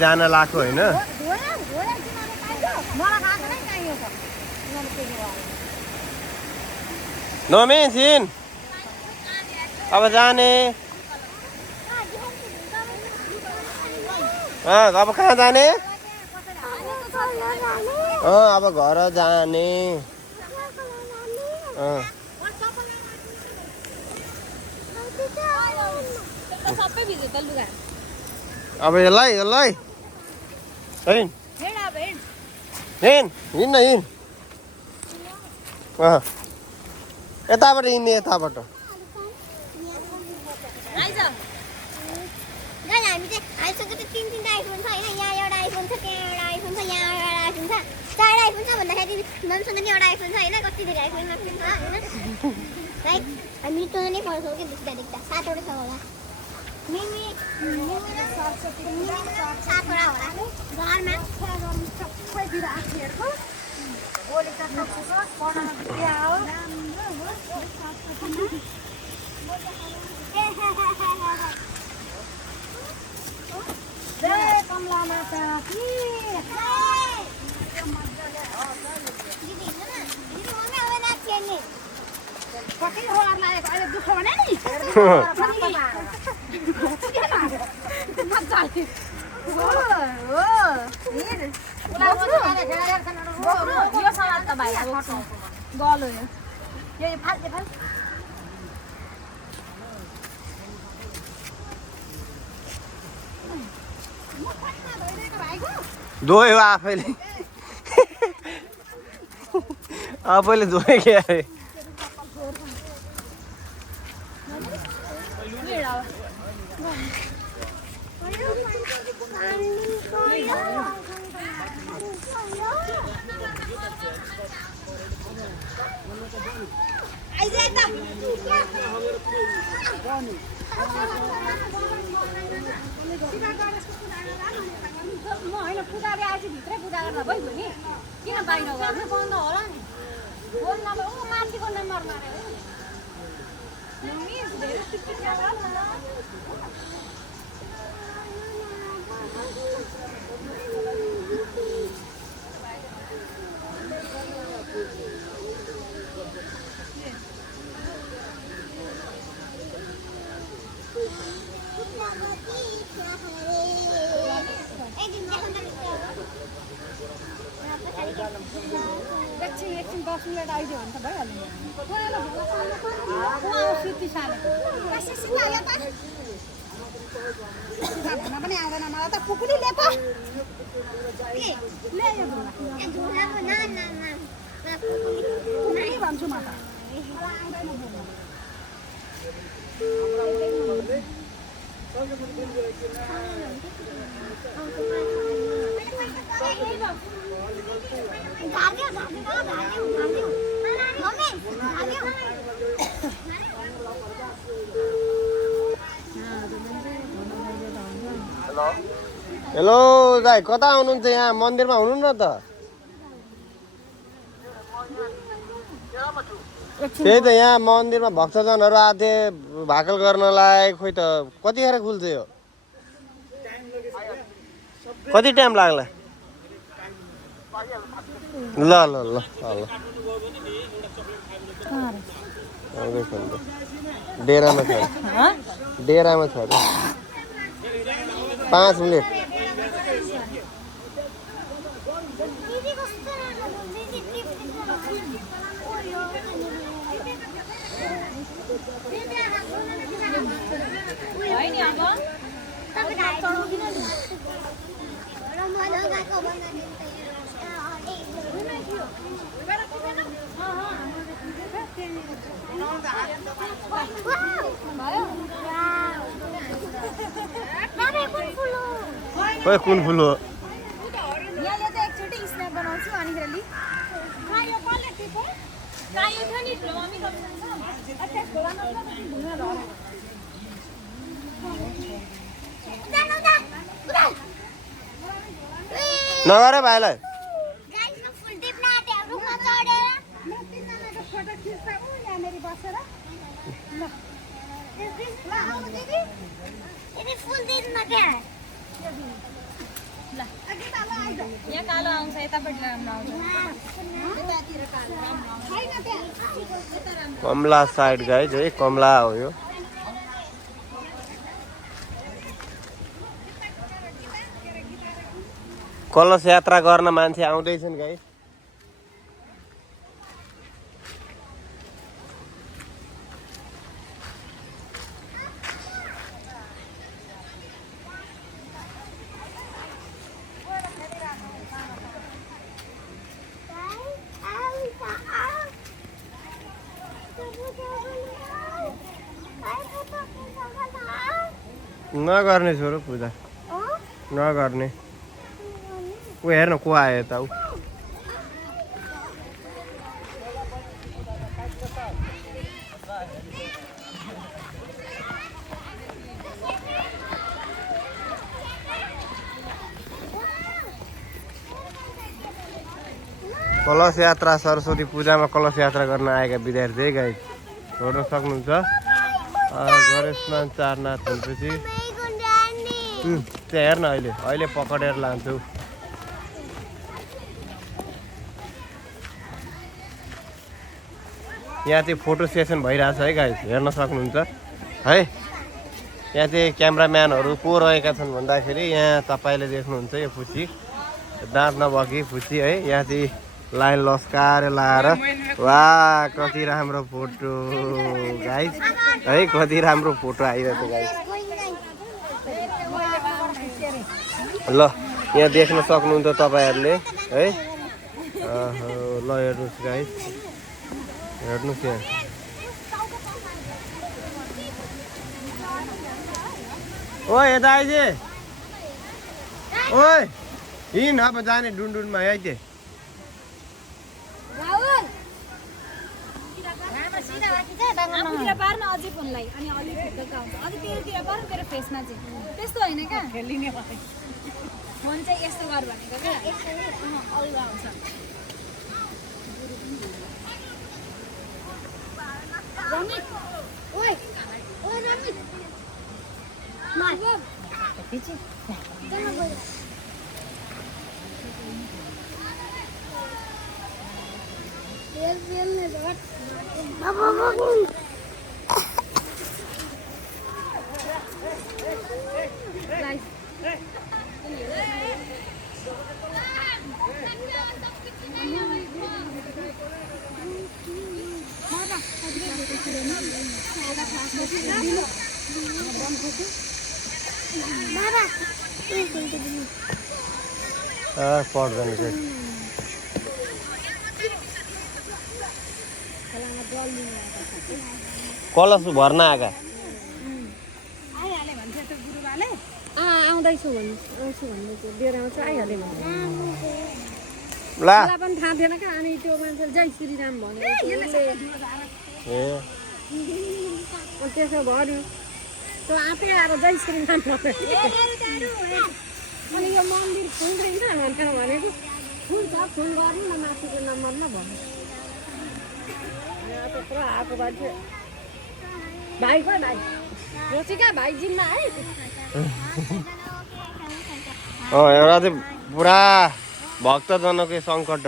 जान लाएको होइन नमे छिन अब जाने अब कहाँ जाने अब घर जाने अब यसलाई हिँड्न यताबाट हिँड्ने यताबाट आइसक्यो त तीनटा आइफोन छ होइन यहाँ एउटा आइफोन छ त्यहाँ एउटा आइफोन छ यहाँ एउटा आइफोन छ चारवटा आइफोन छ भन्दाखेरि मम्मीसँग नि एउटा आइफोन छ होइन कति धेरै आइफोन छ होइन राइट हामी त नै पढ्छौँ कि देख्दा देख्दा 7वटा छ होला मिमी सातवटा होला घरमा सबैतिर आफूहरूको बोले त पढ्न क्या हो जय कमला माता की दिदी मम्मी अब नाच्ने कति होला लागेको अहिले दुःख भने नि यो सवाल त भाइ गलो यो फाल्टे फाल्टे धोयो आफैले आफैले धोए के अरे म होइन पुजारी आज भित्रै पूजा गर्दा भइगयो नि किन बाहिर गर्नु बन्द होला नि फोन नम्बर मान्छेको नम्बर मारेर एकछिन 10 मिनट आइदियो भने त भइहाल्यो पनि आउँदैन मलाई त पुकुलीले त भन्छु म त हेलो दाइ कता आउनुहुन्छ यहाँ मन्दिरमा हुनु न त त्यही त यहाँ मन्दिरमा भक्तजनहरू आएको थिए भाकल गर्नलाई खोइ त कतिखेर खुल्छ यो कति टाइम लाग्ला ल ल ल ल डेरामा छ डेरामा छ 5 मिनट खोइ कुन फुल हो यहाँले त एकचोटि स्न्याप बनाउँछु अनि फेरि यो कसले टिप्यो यो थियो नि मम्मी कम्पिसन छ अच्छा खोला नगरे भाइलाई गाइस फुल टिप्न आते रुखमा चढेर म तिनजनाको फोटो खिच्दा उ यहाँ मेरी बसेर ल ल आउ दिदी यदि फुल दिनमा क्या यहाँ कालो आउँछ यतापट्टि राम्रो आउँछ कमला साइड गाइज है कमला हो यो कलश यात्रा गर्न मान्छे आउँदैछन् गाइज नगर्ने छोरो पूजा नगर्ने ऊ हेर्न को आयो त ऊ कलश यात्रा सरस्वती पूजामा कलश यात्रा गर्न आएका विद्यार्थी गाइड हेर्न सक्नुहुन्छ गणेश स्नान चारनाथ भनेपछि त्यहाँ हेर्न अहिले पकडेर लान्छु यहाँ चाहिँ फोटो सेसन भइरहेछ है गाइस हेर्न सक्नुहुन्छ है यहाँ चाहिँ क्यामेराम्यानहरू को रहेका छन् भन्दाखेरि यहाँ तपाईँले देख्नुहुन्छ यो फुच्ची दाँत नभएकी फुच्ची है यहाँ चाहिँ लाइन लस्काएर लाएर वाह कति राम्रो फोटो गाइस है कति राम्रो फोटो आइरहेको गाइस ल यहाँ देख्न सक्नुहुन्छ तपाईँहरूले है ल हेर्नुहोस् गाइस हेर्नुहोस् यहाँ ओ यता आइजे ओइ हिँड अब जाने डुनडुनमा आइजे पार्न अझै फोनलाई अनि अलिक अझै तेलतिर पार्नु तेरो फेसमा चाहिँ त्यस्तो होइन क्या खेलिने फोन चाहिँ यस्तो गर भनेको क्या अरू आउँछ रमित ओइ ओइ रमित पछि पर्दैन चाहिँ कलश भर्न आएका आउँदैछु आउँछु भन्दैछु लिएर आउँछु आइहाले ला पनि थाहा थिएन क्या अनि त्यो मान्छेले जय श्रीराम भन्यो त्यसो भन्यो त्यो आफै आएर जय श्रीराम अनि यो मन्दिर खुल्दैन भनेर भनेको खुल्छ फोन गर्नु न माथिको नम्बरमा भन्नु यहाँ त पुरा आएको मान्छे भाइ खोइ भाइ रोचिका भाइ जिम्मा है एउटा चाहिँ पुरा भक्तजनको सङ्कट